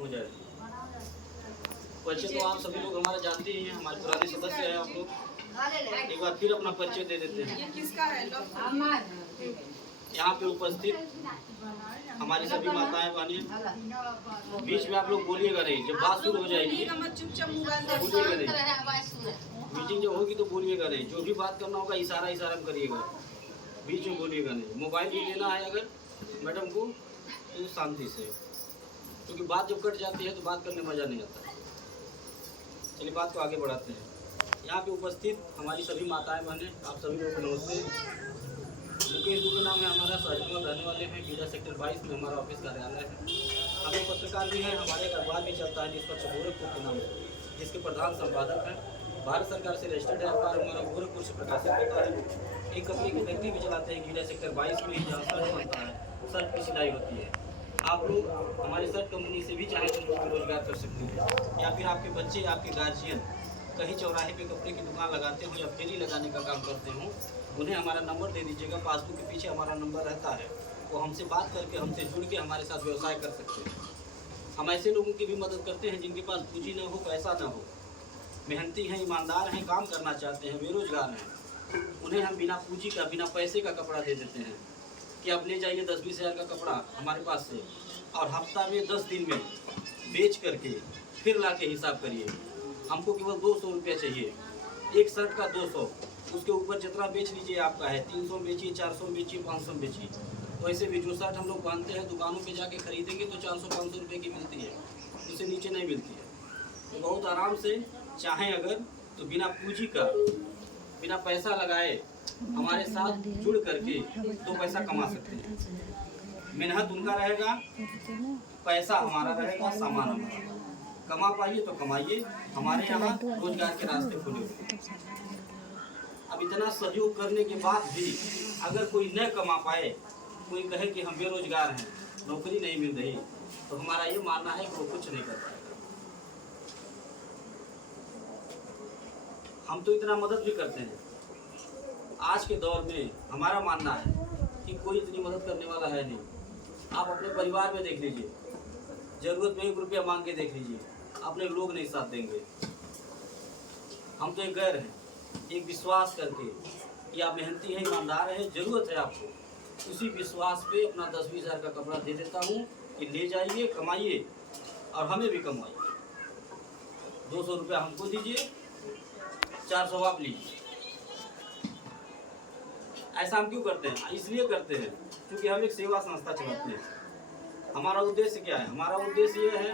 हो जाए। परिचय तो आप सभी लोग हमारा जानते ही हैं, हमारे पुराने सदस्य हैं आप लोग। एक बार फिर अपना परिचय दे देते हैं। ये किसका है? यहाँ पे उपस्थित हमारी सभी माताएं बहनें, बीच में आप लोग बोलिएगा नहीं, जब बात शुरू हो जाएगी बोलिएगा नहीं। मीटिंग जब होगी तो बोलिएगा नहीं, जो भी बात करना होगा इशारा इशारा में करिएगा, बीच में बोलिएगा नहीं। मोबाइल भी देना है अगर मैडम को तो शांति से, क्योंकि बात जब कट जाती है तो बात करने में मज़ा नहीं आता। चलिए बात को आगे बढ़ाते हैं। यहाँ पे उपस्थित हमारी सभी माताएं बहनें, आप सभी लोगों को नमस्ते। मुकेश दुबे नाम है हमारा, सहजनगर रहने वाले हैं। गीडा सेक्टर 22 में हमारा ऑफिस कार्यालय है। हम लोग पत्रकार भी हैं, हमारे एक अखबार भी चलता है निष्पक्ष गोरखपुर के नाम से, जिसके प्रधान संपादक हैं। भारत सरकार से रजिस्टर्ड है अखबार हमारा, गोरखपुर से प्रकाशित होता है। एक कंपनी की फैक्ट्री भी चलाते हैं गीडा सेक्टर 22 में, जहाँ शर्ट बनता है, शर्ट की सिलाई होती है। आप लोग हमारी शर्ट कंपनी से भी चाहे तो रोजगार कर सकते हैं, या फिर आपके बच्चे, आपके गार्जियन कहीं चौराहे पे कपड़े की दुकान लगाते हो या फेरी लगाने का काम करते हो, उन्हें हमारा नंबर दे दीजिएगा। पासबुक के पीछे हमारा नंबर रहता है, वो हमसे बात करके, हमसे जुड़ के हमारे साथ व्यवसाय कर सकते हैं। हम ऐसे लोगों की भी मदद करते हैं जिनके पास पूंजी न हो, पैसा न हो, मेहनती हैं, ईमानदार हैं, काम करना चाहते हैं, बेरोजगार हैं। उन्हें हम बिना पूंजी का, बिना पैसे का कपड़ा दे देते हैं कि आप ले जाइए 10-20 हज़ार का कपड़ा हमारे पास से, और हफ्ता में 10 दिन में बेच करके फिर ला के हिसाब करिए। हमको केवल 200 रुपया चाहिए, एक शर्ट का 200, उसके ऊपर जितना बेच लीजिए आपका है। 300 बेचिए, 400 बेचिए, 500 बेचिए। वैसे भी जो शर्ट हम लोग बांधते हैं दुकानों पे जाके खरीदेंगे तो 400-500 रुपये की मिलती है, उससे नीचे नहीं मिलती है। तो बहुत आराम से चाहें अगर तो बिना पूंजी का, बिना पैसा लगाए हमारे साथ जुड़ करके तो पैसा कमा सकते हैं। मेहनत उनका रहेगा, पैसा हमारा रहेगा, सामान हमारा। कमा पाइए तो कमाइए, हमारे यहाँ रोजगार के रास्ते खुले हुए। अब इतना सहयोग करने के बाद भी अगर कोई न कमा पाए, कोई कहे कि हम बेरोजगार हैं, नौकरी नहीं मिल रही, तो हमारा ये मानना है कि वो कुछ नहीं कर पाएगा। हम तो इतना मदद भी करते हैं। आज के दौर में हमारा मानना है कि कोई इतनी मदद करने वाला है नहीं। आप अपने परिवार में देख लीजिए, जरूरत में 1 रुपया मांग के देख लीजिए, अपने लोग नहीं साथ देंगे। हम तो एक गैर हैं, एक विश्वास करके कि आप मेहनती हैं, ईमानदार हैं, जरूरत है आपको, उसी विश्वास पे अपना 10-20 हज़ार का कपड़ा दे देता हूँ कि ले जाइए, कमाइए और हमें भी कमाइए। 200 रुपया हमको दीजिए, 400 आप लीजिए। ऐसा हम क्यों करते हैं? इसलिए करते हैं क्योंकि हम एक सेवा संस्था चलाते हैं। हमारा उद्देश्य क्या है? हमारा उद्देश्य ये है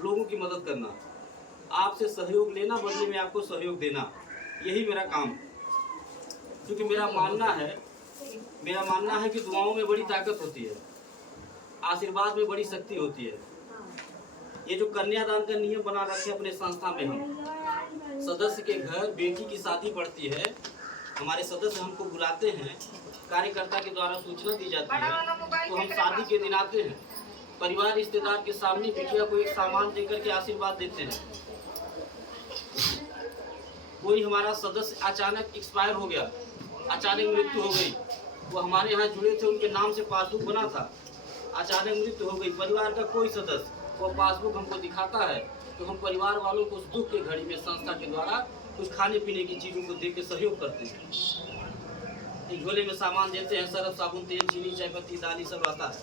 लोगों की मदद करना, आपसे सहयोग लेना, बदले में आपको सहयोग देना, यही मेरा काम। क्योंकि मेरा मानना है कि दुआओं में बड़ी ताकत होती है, आशीर्वाद में बड़ी शक्ति होती है। ये जो कन्यादान का नियम बना रखे अपने संस्था में, हम सदस्य के घर बेटी की शादी पड़ती है, हमारे सदस्य हमको बुलाते हैं, कार्यकर्ता के द्वारा सूचना दी जाती है, तो हम शादी के दिन आते हैं, परिवार रिश्तेदार के सामने बिटिया को एक सामान देकर के आशीर्वाद देते हैं। कोई हमारा सदस्य अचानक एक्सपायर हो गया, अचानक मृत्यु हो गई, वो हमारे यहाँ जुड़े थे, उनके नाम से पासबुक बना था, अचानक मृत्यु हो गई, परिवार का कोई सदस्य वो पासबुक हमको दिखाता है, तो हम परिवार वालों को उस दुख के घड़ी में संस्था के द्वारा कुछ खाने पीने की चीज़ों को दे के सहयोग करते हैं। एक झोले में सामान देते हैं, सरफ, साबुन, तेल, चीनी, चाय पत्ती, दाल, सब आता है।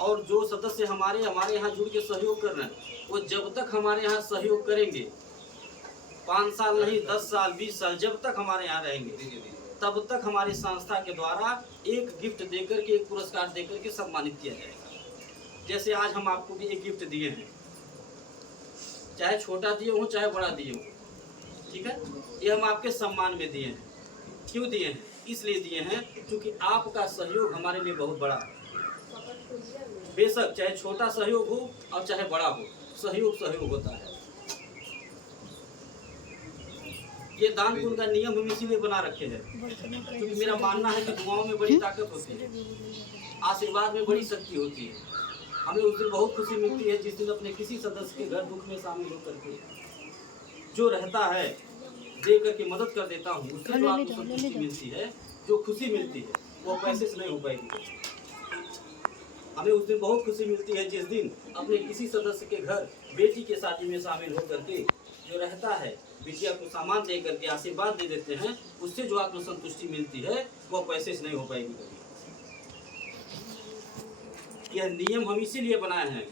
और जो सदस्य हमारे यहाँ जुड़ के सहयोग कर रहे हैं, वो जब तक हमारे यहाँ सहयोग करेंगे, 5 साल नहीं, 10 साल, 20 साल, जब तक हमारे यहाँ रहेंगे, तब तक हमारी संस्था के द्वारा एक गिफ्ट देकर के, एक पुरस्कार देकर के सम्मानित किया जाएगा। जैसे आज हम आपको भी एक गिफ्ट दिए हैं, चाहे छोटा दिए हो चाहे बड़ा दिए हो, ठीक है, ये हम आपके सम्मान में दिए हैं। क्यों दिए हैं? इसलिए दिए हैं क्योंकि आपका सहयोग हमारे लिए बहुत बड़ा है। बेशक चाहे छोटा सहयोग हो और चाहे बड़ा हो, सहयोग सहयोग होता है। ये दान पुण्य का नियम हम इसीलिए बना रखे हैं क्योंकि मेरा मानना है कि दुआओं में बड़ी ताकत होती है, आशीर्वाद में बड़ी शक्ति होती है। हमें उस दिन बहुत खुशी मिलती है जिस दिन अपने किसी सदस्य के घर दुख में शामिल होकर के जो रहता है, दे करके मदद कर देता हूँ, उससे जो आपको संतुष्टि मिलती है, जो खुशी मिलती है, वो पैसे से नहीं हो पाएगी। हमें उस दिन बहुत खुशी मिलती है जिस दिन अपने किसी सदस्य के घर बेटी के शादी में शामिल होकर के जो रहता है, बिटिया को सामान दे करके आशीर्वाद दे देते हैं, उससे जो आत्मसंतुष्टि मिलती है वो पैसे से नहीं हो पाएगी कभी। यह नियम हम इसीलिए बनाए हैं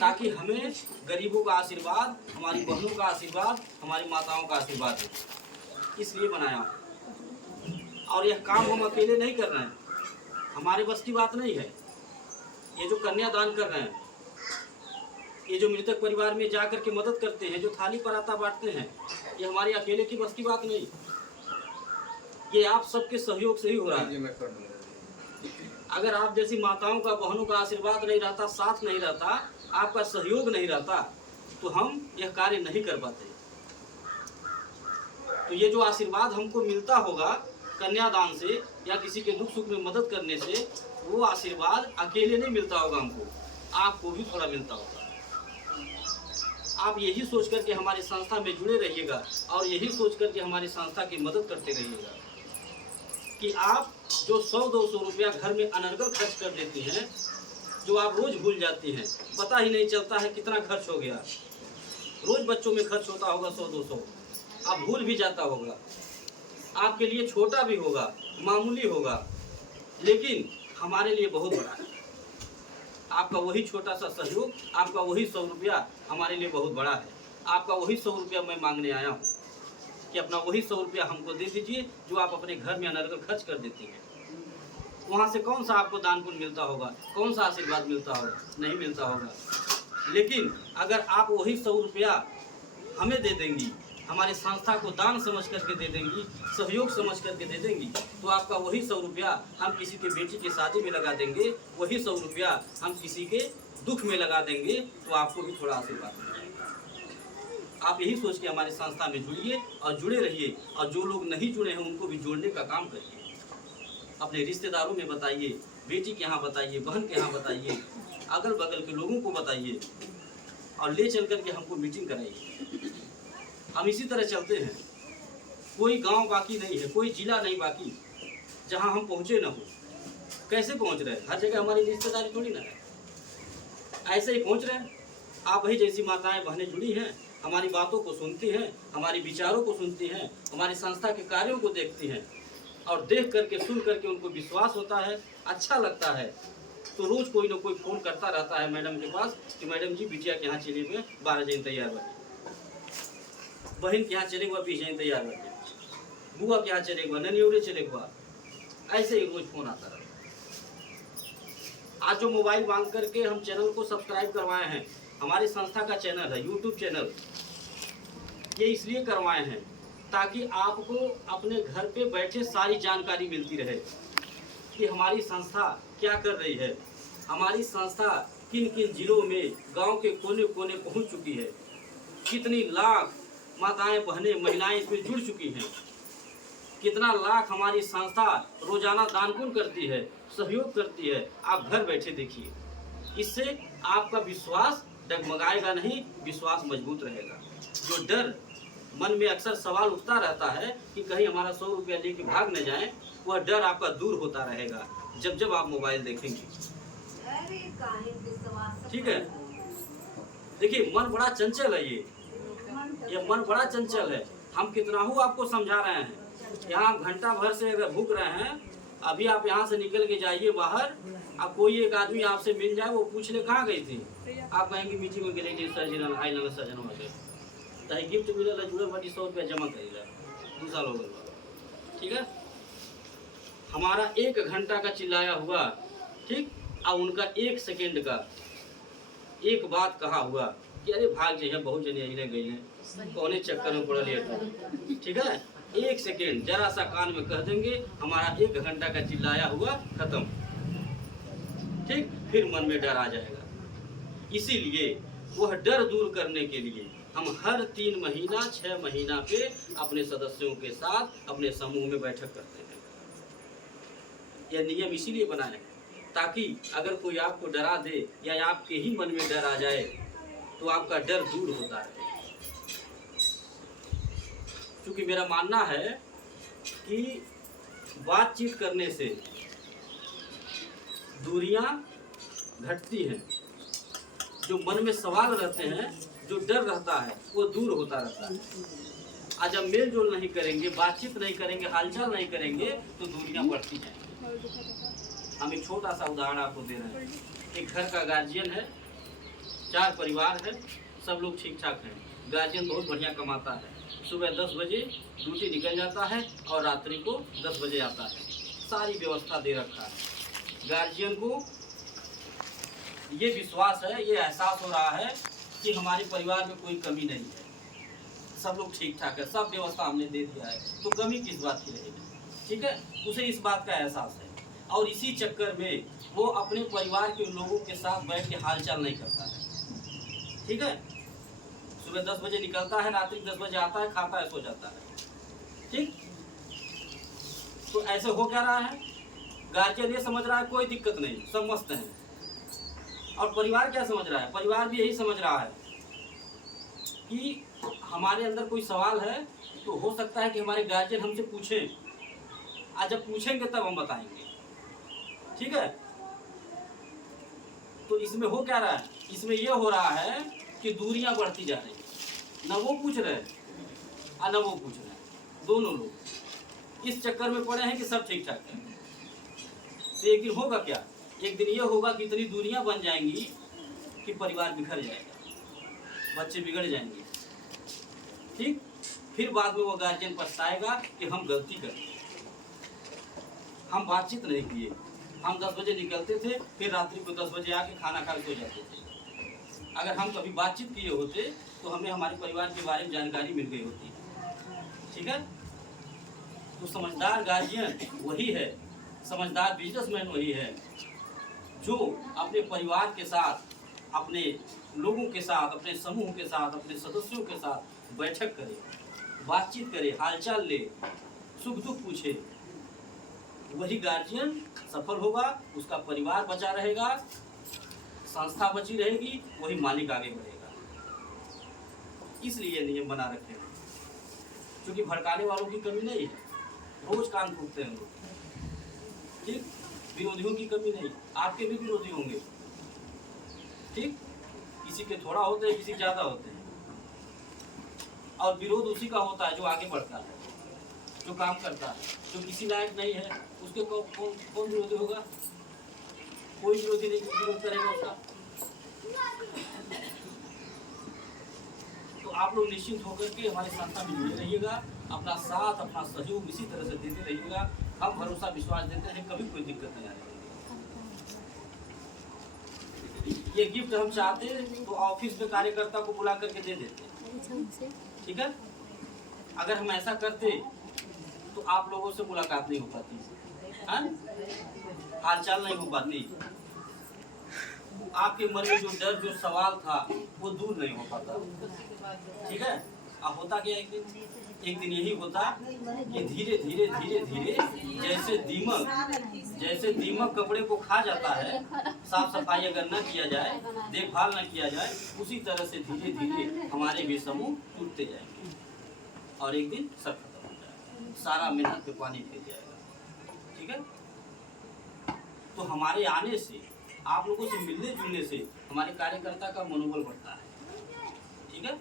ताकि हमें गरीबों का आशीर्वाद, हमारी बहनों का आशीर्वाद, हमारी माताओं का आशीर्वाद हो, इसलिए बनाया। और यह काम हम अकेले नहीं कर रहे हैं, हमारे बस की बात नहीं है। ये जो कन्यादान कर रहे हैं, ये जो मृतक परिवार में जा कर के मदद करते हैं, जो थाली पराता बांटते हैं, ये हमारे अकेले की बस की बात नहीं, ये आप सबके सहयोग से ही हो रहा है। अगर आप जैसी माताओं का, बहनों का आशीर्वाद नहीं रहता, साथ नहीं रहता, आपका सहयोग नहीं रहता, तो हम यह कार्य नहीं कर पाते। तो ये जो आशीर्वाद हमको मिलता होगा कन्यादान से या किसी के दुख सुख में मदद करने से, वो आशीर्वाद अकेले नहीं मिलता होगा हमको, आपको भी थोड़ा मिलता होगा। आप यही सोच करके हमारी संस्था में जुड़े रहिएगा और यही सोच करके हमारी संस्था की मदद करते रहिएगा कि आप जो 100-200 रुपया घर में अनर्गल खर्च कर देती हैं, जो आप रोज भूल जाती हैं, पता ही नहीं चलता है कितना खर्च हो गया। रोज बच्चों में खर्च होता होगा 100-200, आप भूल भी जाता होगा, आपके लिए छोटा भी होगा, मामूली होगा, लेकिन हमारे लिए बहुत बड़ा है। आपका वही छोटा सा सहयोग, आपका वही 100 रुपया हमारे लिए बहुत बड़ा है। आपका वही 100 रुपया मैं मांगने आया हूँ कि अपना वही 100 रुपया हमको दे दीजिए जो आप अपने घर में अनर्गल खर्च कर देती हैं। वहाँ से कौन सा आपको दान पुण्य मिलता होगा, कौन सा आशीर्वाद मिलता होगा? नहीं मिलता होगा। लेकिन अगर आप वही 100 रुपया हमें दे देंगी, हमारे संस्था को दान समझ करके दे देंगी, सहयोग समझ करके दे देंगी, तो आपका वही 100 रुपया हम किसी के बेटी की शादी में लगा देंगे, वही 100 रुपया हम किसी के दुख में लगा देंगे, तो आपको भी थोड़ा आशीर्वाद मिलेगा। आप यही सोच के हमारी संस्था में जुड़िए और जुड़े रहिए, और जो लोग नहीं जुड़े हैं उनको भी जोड़ने का काम करिए। अपने रिश्तेदारों में बताइए, बेटी के यहाँ बताइए, बहन के यहाँ बताइए, अगल बगल के लोगों को बताइए और ले चल करके हमको मीटिंग कराइए। हम इसी तरह चलते हैं, कोई गांव बाकी नहीं है, कोई जिला नहीं बाकी जहां हम पहुंचे ना हो। कैसे पहुंच रहे हैं? हर जगह हमारी रिश्तेदारी थोड़ी ना है, ऐसे ही पहुंच रहे हैं। आप ही जैसी माताएं बहनें जुड़ी हैं, हमारी बातों को सुनती हैं, हमारी विचारों को सुनती हैं, हमारी संस्था के कार्यों को देखती हैं, और देख करके सुन करके उनको विश्वास होता है, अच्छा लगता है, तो रोज कोई ना कोई फोन करता रहता है मैडम के पास कि मैडम जी बिटिया के यहाँ चले हुए 12 जन तैयार बने, बहन के यहाँ चले हुआ 20 जन तैयार बने, बुआ के यहाँ चले हुआ, ननियोरे चले हुआ, ऐसे ही रोज फोन आता रहता है। आज जो मोबाइल मांग करके हम चैनल को सब्सक्राइब करवाए हैं, हमारी संस्था का चैनल है, यूट्यूब चैनल, ये इसलिए करवाए हैं ताकि आपको अपने घर पे बैठे सारी जानकारी मिलती रहे कि हमारी संस्था क्या कर रही है, हमारी संस्था किन किन जिलों में, गांव के कोने कोने पहुंच चुकी है, कितनी लाख माताएं बहनें महिलाएं इसमें जुड़ चुकी हैं, कितना लाख हमारी संस्था रोजाना दान पुण्य करती है, सहयोग करती है। आप घर बैठे देखिए, इससे आपका विश्वास डगमगाएगा नहीं, विश्वास मजबूत रहेगा। जो डर मन में अक्सर सवाल उठता रहता है कि कहीं हमारा 100 रुपया लेके भाग न जाए, वह डर आपका दूर होता रहेगा जब जब आप मोबाइल देखेंगे। ठीक है, देखिए मन बड़ा चंचल है, ये मन बड़ा चंचल है। हम कितना हो आपको समझा रहे हैं, यहाँ घंटा भर से अगर भूख रहे हैं, अभी आप यहाँ से निकल के जाइए बाहर, अब कोई एक आदमी आपसे मिल जाए, वो पूछ ले कहाँ गई थी, आप कहेंगे मीटिंग में गए सर्जन आई लगा सर्जन वगैरह, चाहे गिफ्ट मिले जुड़े बटी 100 रुपया जमा करेगा, 2 साल हो गए। ठीक है, हमारा 1 घंटा का चिल्लाया हुआ, ठीक, और उनका 1 सेकेंड का एक बात कहा हुआ कि अरे भाग जाइए, बहुत जने यही गई हैं, कौने चक्कर में पड़ा लिया। ठीक है, 1 सेकेंड जरा सा कान में कह देंगे, हमारा 1 घंटा का चिल्लाया हुआ खत्म। ठीक, फिर मन में डर आ जाएगा। इसीलिए वह डर दूर करने के लिए हम हर 3 महीना 6 महीना पे अपने सदस्यों के साथ अपने समूह में बैठक करते हैं। यह नियम इसीलिए बनाए हैं ताकि अगर कोई आपको डरा दे या आपके ही मन में डर आ जाए तो आपका डर दूर होता है। क्योंकि मेरा मानना है कि बातचीत करने से दूरियां घटती हैं, जो मन में सवाल रहते हैं, जो डर रहता है वो दूर होता रहता है। आज जब मेल जोल नहीं करेंगे, बातचीत नहीं करेंगे, हालचाल नहीं करेंगे तो दूरियां बढ़ती जाएंगी। हम एक छोटा सा उदाहरण आपको दे रहे हैं। एक घर का गार्जियन है, 4 परिवार है, सब लोग ठीक ठाक हैं। गार्जियन बहुत बढ़िया कमाता है, सुबह 10 बजे ड्यूटी निकल जाता है और रात्रि को 10 बजे आता है। सारी व्यवस्था दे रखा है। गार्जियन को ये विश्वास है, ये एहसास हो रहा है कि हमारे परिवार में कोई कमी नहीं है, सब लोग ठीक ठाक है, सब व्यवस्था हमने दे दिया है, तो कमी किस बात की रहेगी। ठीक है, उसे इस बात का एहसास है और इसी चक्कर में वो अपने परिवार के लोगों के साथ बैठ के हालचाल नहीं करता है। ठीक है, सुबह 10 बजे निकलता है, रात्रि 10 बजे आता है, खाता है, सो जाता है। ठीक, तो ऐसे हो क्या रहा है, गार्जियन ये समझ रहा है कोई दिक्कत नहीं, सब मस्त हैं, और परिवार क्या समझ रहा है, परिवार भी यही समझ रहा है कि हमारे अंदर कोई सवाल है तो हो सकता है कि हमारे गार्जियन हमसे पूछें, आज जब पूछेंगे तब हम बताएंगे। ठीक है, तो इसमें हो क्या रहा है, इसमें यह हो रहा है कि दूरियां बढ़ती जा रही है, न वो पूछ रहे और न वो पूछ रहे, दोनों लोग इस चक्कर में पड़े हैं कि सब ठीक ठाक है। तो एक दिन होगा क्या, एक दिन ये होगा कि इतनी दूरियां बन जाएंगी कि परिवार बिखर जाएगा, बच्चे बिगड़ जाएंगे। ठीक, फिर बाद में वो गार्जियन पछताएगा कि हम गलती कर, हम बातचीत नहीं किए, हम 10 बजे निकलते थे, फिर रात्रि को 10 बजे आके खाना खा के सो जाते थे। अगर हम कभी बातचीत किए होते तो हमें हमारे परिवार के बारे में जानकारी मिल गई होती। ठीक है, तो समझदार गार्जियन वही है, समझदार बिजनेसमैन वही है जो अपने परिवार के साथ, अपने लोगों के साथ, अपने समूह के साथ, अपने सदस्यों के साथ बैठक करे, बातचीत करे, हालचाल ले, सुख दुख पूछे। वही गार्जियन सफल होगा, उसका परिवार बचा रहेगा, संस्था बची रहेगी, वही मालिक आगे बढ़ेगा। इसलिए नियम बना रखे हैं, क्योंकि भड़काने वालों की कमी नहीं है, रोज कान फूकते हैं लोग। ठीक, विरोधियों की कमी नहीं, आपके भी विरोधी होंगे। ठीक, किसी के थोड़ा होते हैं, किसी ज्यादा होते हैं, और विरोध उसी का होता है जो आगे बढ़ता है, जो काम करता है। जो किसी लायक नहीं है उसके कौन विरोधी होगा, कोई विरोधी नहीं विरोध करेगा उसका। तो आप लोग निश्चिंत होकर के हमारे संस्था में जुड़े रहिएगा, अपना साथ, अपना सहयोग इसी तरह से देते रहिएगा। हम भरोसा विश्वास देते हैं, कभी कोई दिक्कत नहीं आएगी। ये गिफ्ट हम चाहते हैं तो ऑफिस में कार्यकर्ता को बुला करके दे देते। ठीक है, अगर हम ऐसा करते तो आप लोगों से मुलाकात नहीं हो पाती, हालचाल नहीं हो पाती, आपके मन में जो डर, जो सवाल था वो दूर नहीं हो पाता। ठीक है, अब होता क्या, एक दिन यही होता कि धीरे धीरे धीरे धीरे जैसे दीमक कपड़े को खा जाता है, साफ सफाई अगर न किया जाए, देखभाल न किया जाए, उसी तरह से धीरे धीरे हमारे भी समूह टूटते जाएंगे और एक दिन सब खत्म हो जाएगा, सारा मेहनत पे पानी फिर जाएगा। ठीक है, तो हमारे आने से, आप लोगों से मिलने जुलने से हमारे कार्यकर्ता का मनोबल बढ़ता है। ठीक है,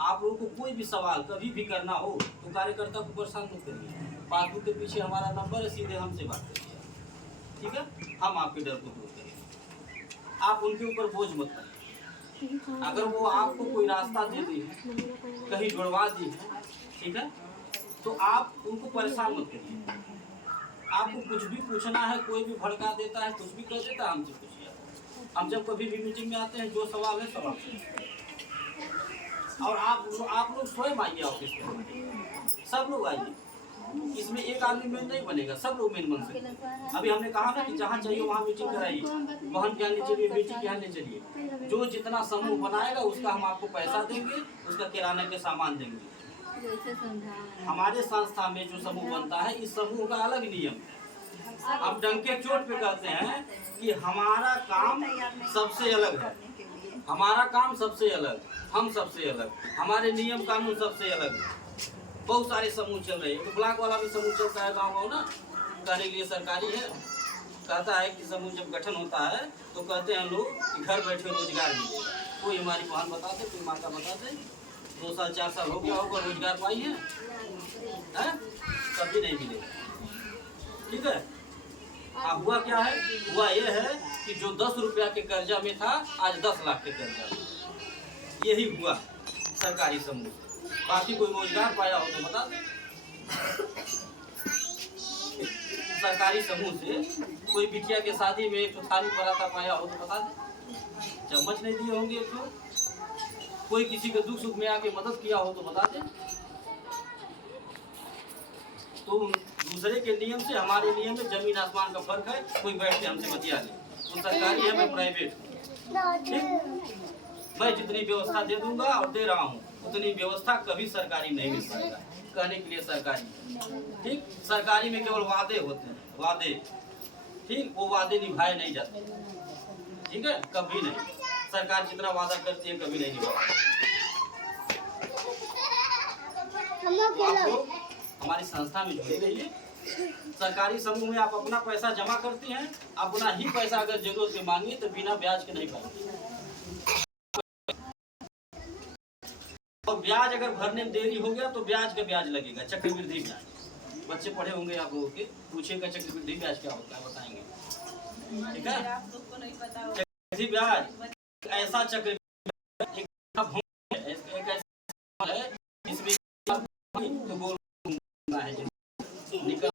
आप लोगों को कोई भी सवाल कभी भी करना हो तो कार्यकर्ता को परेशान मत करिए, पासबुक के पीछे हमारा नंबर है, सीधे हमसे बात करिए। ठीक है, हम आपके डर को दूर करेंगे, आप उनके ऊपर बोझ मत करिए। अगर वो आपको कोई रास्ता दे दी है, कहीं जुड़वा दी है, ठीक है, तो आप उनको परेशान मत करिए। आपको कुछ भी पूछना है, कोई भी भड़का देता है, कुछ भी कर देता है, हमसे पूछिए। हम जब कभी भी मीटिंग में आते हैं, जो सवाल है सब आपसे, और आप लोग स्वयं आइए ऑफिस में, सब लोग आइए। इसमें एक आदमी मेन नहीं बनेगा, सब लोग मेन बन सकते। अभी हमने कहा ना कि जहाँ चाहिए वहाँ मीटिंग कराइए, बहन के आने चलिए, बेटी के आने चलिए, जो जितना समूह बनाएगा उसका हम आपको पैसा देंगे, उसका किराने के सामान देंगे। हमारे संस्था में जो समूह बनता है, इस समूह का अलग नियम है। हम डंके चोट पे कहते हैं कि हमारा काम सबसे अलग है, हमारा काम सबसे अलग, हम सबसे अलग, हमारे नियम कानून सबसे अलग है। बहुत सारे समूह चल रहे हैं, तो ब्लॉक वाला भी समूह चलता है गाँव गाँव ना, कहने के लिए सरकारी है, कहता है कि समूह जब गठन होता है तो कहते हैं लोग कि घर बैठे रोजगार मिलेगा। कोई हमारी बहन बताते, कोई माता बताते 2 साल 4 साल हो गया होगा रोजगार पाई है, कभी नहीं मिलेगा। ठीक है। हाँ, हुआ क्या है? हुआ ये है कि जो 10 रुपया के कर्जा में था आज 10 लाख के कर्जा में। यही हुआ सरकारी समूह। बाकी कोई रोजगार पाया हो तो बता दें। सरकारी समूह से कोई बिटिया के शादी में एक थाली पराठा पाया हो तो बता दें। चम्मच नहीं दिए होंगे तो। कोई किसी के दुख सुख में आके मदद किया हो तो बता दें। तो दूसरे के नियम से हमारे नियम में जमीन आसमान का फर्क है। कोई बैठ के हमसे बतिया ले। वो सरकारी है, मैं प्राइवेट हूँ। ठीक, मैं जितनी व्यवस्था दे दूंगा और दे रहा हूँ उतनी व्यवस्था कभी सरकारी नहीं मिल पाएगा। कहने के लिए सरकारी, ठीक, सरकारी में केवल वादे होते हैं, वादे। ठीक, वो वादे निभाए नहीं जाते। ठीक है, कभी नहीं। सरकार जितना वादा करती है कभी नहीं निभाती। आपको हमारी संस्था में जुड़े रहिए। सरकारी समूह में आप अपना पैसा जमा करते हैं, अपना ही पैसा अगर जरूरत में मांगे तो बिना ब्याज के नहीं पाएंगे। और ब्याज अगर भरने में देरी हो गया तो ब्याज का ब्याज लगेगा, चक्रवृद्धि ब्याज। बच्चे पढ़े होंगे आप लोगों के, पूछेगा चक्रवृद्धि ब्याज क्या होता है, बताएंगे। ठीक है, चक्रवृद्धि ब्याज ऐसा चक्रवृद्धि है इसमें तो बोलना है निकल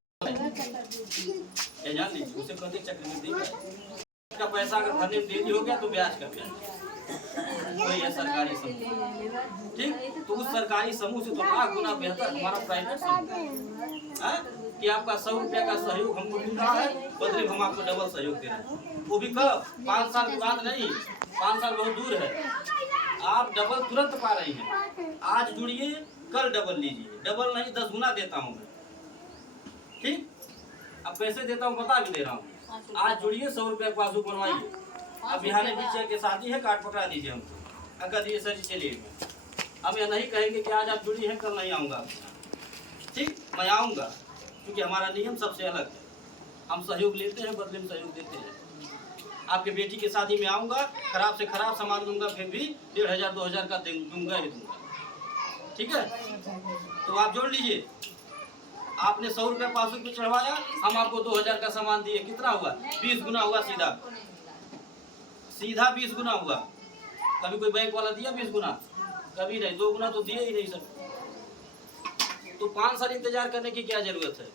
जान लीजिए, उसे कहते चक्रवृद्धि ब्याज। का पैसा अगर भरने में देरी हो गया तो ब्याज का ब्याज। वही है सरकारी समूह। ठीक, तो उस सरकारी समूह से तो लाख गुना बेहतर हमारा प्राइवेट समूह है कि आपका 100 रुपया का सहयोग हमको मिल रहा है, बदले हम आपको डबल सहयोग दे रहे हैं। वो भी कब? 5 साल के बाद नहीं, 5 साल बहुत दूर है। आप डबल तुरंत पा रही हैं। आज जुड़िए, कल डबल लीजिए। डबल नहीं 10 गुना देता हूँ मैं। ठीक, अब पैसे देता हूँ, बता भी दे रहा हूँ। आज जुड़िए, 100 रुपया पासबुक बनवाइए। अब बिहाने पीछे के शादी है, कार्ड पकड़ा दीजिए हमको। अगर दिए सर जी चलिए, हम यह नहीं कहेंगे कि आज आप जुड़ी हैं कल नहीं आऊँगा। ठीक, मैं आऊँगा, क्योंकि हमारा नियम सबसे अलग है। हम सहयोग लेते हैं, बदले में सहयोग देते हैं। आपके बेटी की शादी में आऊँगा, खराब से खराब सामान दूंगा, फिर भी 1500 2000 का दूंगा ही दूंगा। ठीक है, तो आप जोड़ लीजिए। आपने 100 रुपया पासबुक पे चढ़वाया, हम आपको 2000 का सामान दिए, कितना हुआ? 20 गुना हुआ। सीधा 20 गुना हुआ। कभी कोई बैंक वाला दिया 20 गुना? कभी नहीं। 2 गुना तो दिए ही नहीं सर। तो 5 साल इंतजार करने की क्या जरूरत है?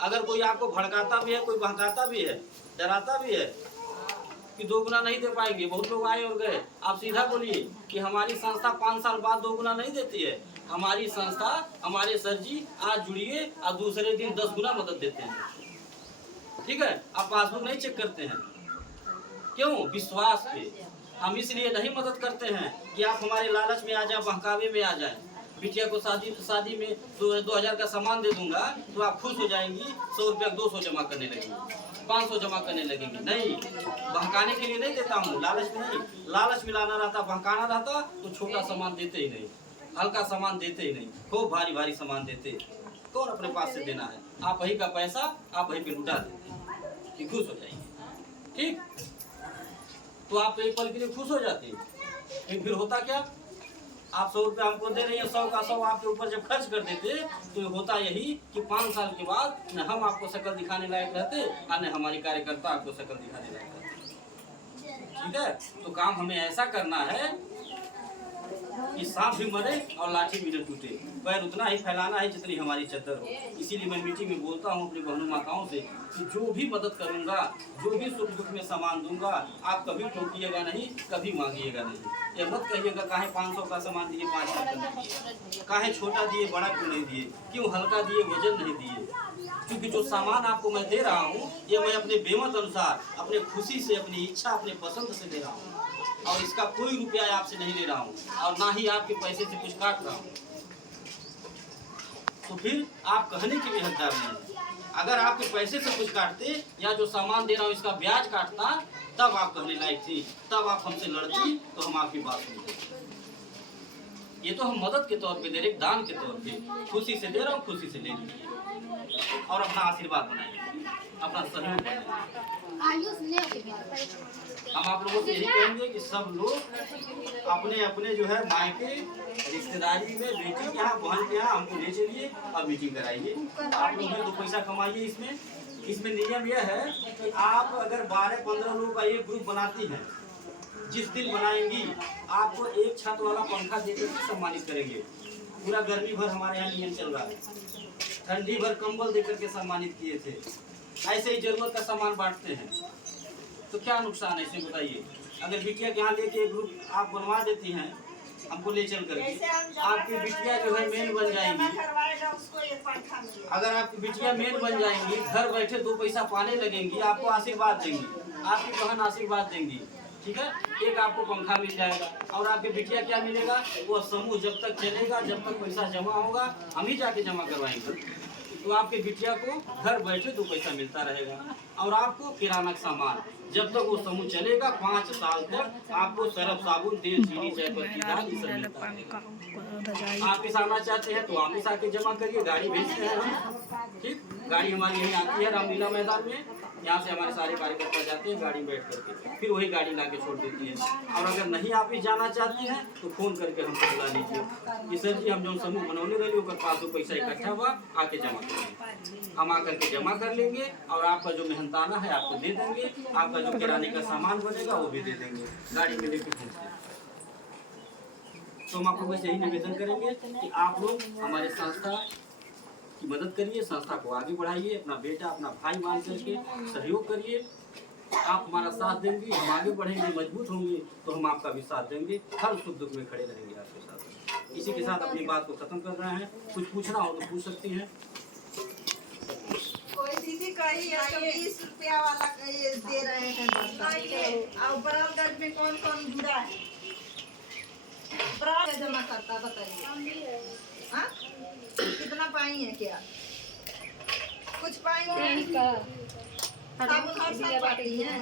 अगर कोई आपको भड़काता भी है, कोई बहकाता भी है, डराता भी है कि 2 गुना नहीं दे पाएंगे, बहुत लोग आए और गए, आप सीधा बोलिए कि हमारी संस्था 5 साल बाद 2 गुना नहीं देती है। हमारी संस्था, हमारे सर जी आज जुड़िए और दूसरे दिन 10 गुना मदद देते हैं। ठीक है, आप पासबुक नहीं चेक करते हैं, क्यों? विश्वास पे। हम इसलिए नहीं मदद करते हैं कि आप हमारे लालच में आ जाए, बहकावे में आ जाए। बिटिया को शादी में 2000 का सामान दे दूंगा तो आप खुश हो जाएंगी, 100 रुपया 200 जमा करने लगेंगी, 500 जमा करने लगेंगे। नहीं, बहकाने के लिए नहीं देता हूँ, लालच में नहीं। लालच में लाना रहता, बहकाना रहता तो छोटा सामान देते ही नहीं, हल्का सामान देते ही नहीं, खूब भारी भारी सामान देते। कौन अपने पास से देना है? आप वही का पैसा आप वही पे लुटा देते कि खुश हो जाएंगे। ठीक, तो आप एक पल के लिए खुश हो जाते हैं। फिर होता क्या? आप 100 रुपया हमको दे रही है, 100 का 100 आपके ऊपर जब खर्च कर देते तो होता यही कि 5 साल के बाद न हम आपको शक्ल दिखाने लायक रहते और न हमारी कार्यकर्ता आपको शक्ल दिखाने लायक रहते। ठीक है, तो काम हमें ऐसा करना है कि सांप भी मरे और लाठी भी न टूटे। पैर उतना ही फैलाना है जितनी हमारी चद्दर हो। इसीलिए मैं मीटिंग में बोलता हूँ अपनी बहनों माताओं से कि जो भी मदद करूँगा, जो भी सुख दुख में सामान दूंगा, आप कभी टोकिएगा नहीं, कभी मांगिएगा नहीं। ये मत कहिएगा काहे 500 का सामान दिए 5000 का नहीं दिए, काहे छोटा दिए बड़ा क्यों नहीं दिए, क्यों हल्का दिए वजन नहीं दिए। क्योंकि जो सामान आपको मैं दे रहा हूँ ये मैं अपने बेमत अनुसार, अपने खुशी से, अपनी इच्छा, अपने पसंद से दे रहा हूँ और इसका कोई रुपया आपसे नहीं ले रहा हूँ और ना ही आपके पैसे से कुछ काट रहा हूँ। तो फिर आप कहने के भी हकदार नहीं। अगर आपके पैसे से कुछ काटते या जो सामान दे रहा हूँ इसका ब्याज काटता, तब आप कहने लायक थी, तब आप हमसे लड़ती तो हम आपकी बात सुनते। ये तो हम मदद के तौर पे दे रहे, दान के तौर पे, खुशी से दे रहा हूँ, खुशी से ले लीजिए। और अपना आशीर्वाद बनाएंगे, अपना सहयोग बनाएंगे। हम आप लोगों से यही कहेंगे कि सब लोग अपने अपने जो है मायके रिश्तेदारी में बेटी के यहाँ बहन के यहाँ हमको ले चलिए और मीटिंग कराइए। आप लोग भी 2 पैसा कमाइए। इसमें नियम यह है कि आप अगर 12-15 लोगों का एक ग्रुप बनाती हैं, जिस दिन बनाएंगी आपको एक छत वाला पंखा देकर के सम्मानित करेंगे। पूरा गर्मी भर हमारे यहाँ नियम चल रहा है, ठंडी भर कंबल देकर के सम्मानित किए थे। ऐसे ही जरूरत का सामान बांटते हैं, तो क्या नुकसान है इसे बताइए। अगर बिटिया के यहाँ लेके एक ग्रुप आप बनवा देती हैं हमको ले चल करके, आपकी बिटिया जो है मेन बन जाएंगी। अगर आपकी बिटिया मेन बन जाएंगी, घर बैठे 2 पैसा पाने लगेंगी, आपको आशीर्वाद देंगी, आपकी बहन आशीर्वाद देंगी, ठीक है। एक आपको पंखा मिल जाएगा और आपके बिटिया क्या मिलेगा, वो समूह जब तक चलेगा, जब तक पैसा जमा होगा, हम ही जाके जमा करवाएंगे, तो आपके बिटिया को घर बैठे 2 पैसा मिलता रहेगा। और आपको किराना का सामान जब तक वो समूह चलेगा 5 साल तक आपको सरफ, साबुन, तेल, चीनी, चायपत्ती, दाल ये सब मिलता है। आप आना चाहते हैं तो आप आके जमा करिए। गाड़ी भेजते हैं हम, ठीक। गाड़ी हमारी यहीं आती है रामलीला मैदान में, यहाँ से हमारे सारे कार्यकर्ता जाते हैं गाड़ी में बैठ करके, फिर वही गाड़ी ला के छोड़ देती है। और अगर नहीं आप ही जाना चाहती हैं तो फोन करके हमको बुला लीजिए कि सर जी हम जो समूह बनौने रहे ओकर पास 2 पैसा इकट्ठा हुआ, आके जमा करेंगे। हम आकर के जमा कर लेंगे और आपका जो मेहनताना है आपको दे देंगे, आपका जो किराने का सामान बनेगा वो भी दे देंगे, गाड़ी में लेके भेज। तो हम आपको बस यही निवेदन करेंगे कि आप लोग हमारे संस्था की मदद करिए, संस्था को आगे बढ़ाइए, अपना बेटा अपना भाई मान करके सहयोग करिए। आप हमारा साथ देंगे, हम आगे बढ़ेंगे, मजबूत होंगे, तो हम आपका भी साथ देंगे, हर सुख दुख में खड़े रहेंगे आपके साथ। इसी के साथ अपनी बात को खत्म कर रहे हैं। कुछ पूछना हो तो पूछ सकती हैं। कोई दीदी कही 20 रुपया वाला दे रहे हैं, और बराबर में कौन कौन जुड़ा है, बराबर जमा करता बताइए। हाँ कितना पाई है, क्या कुछ पाई है? साबुन हर साल पाती है।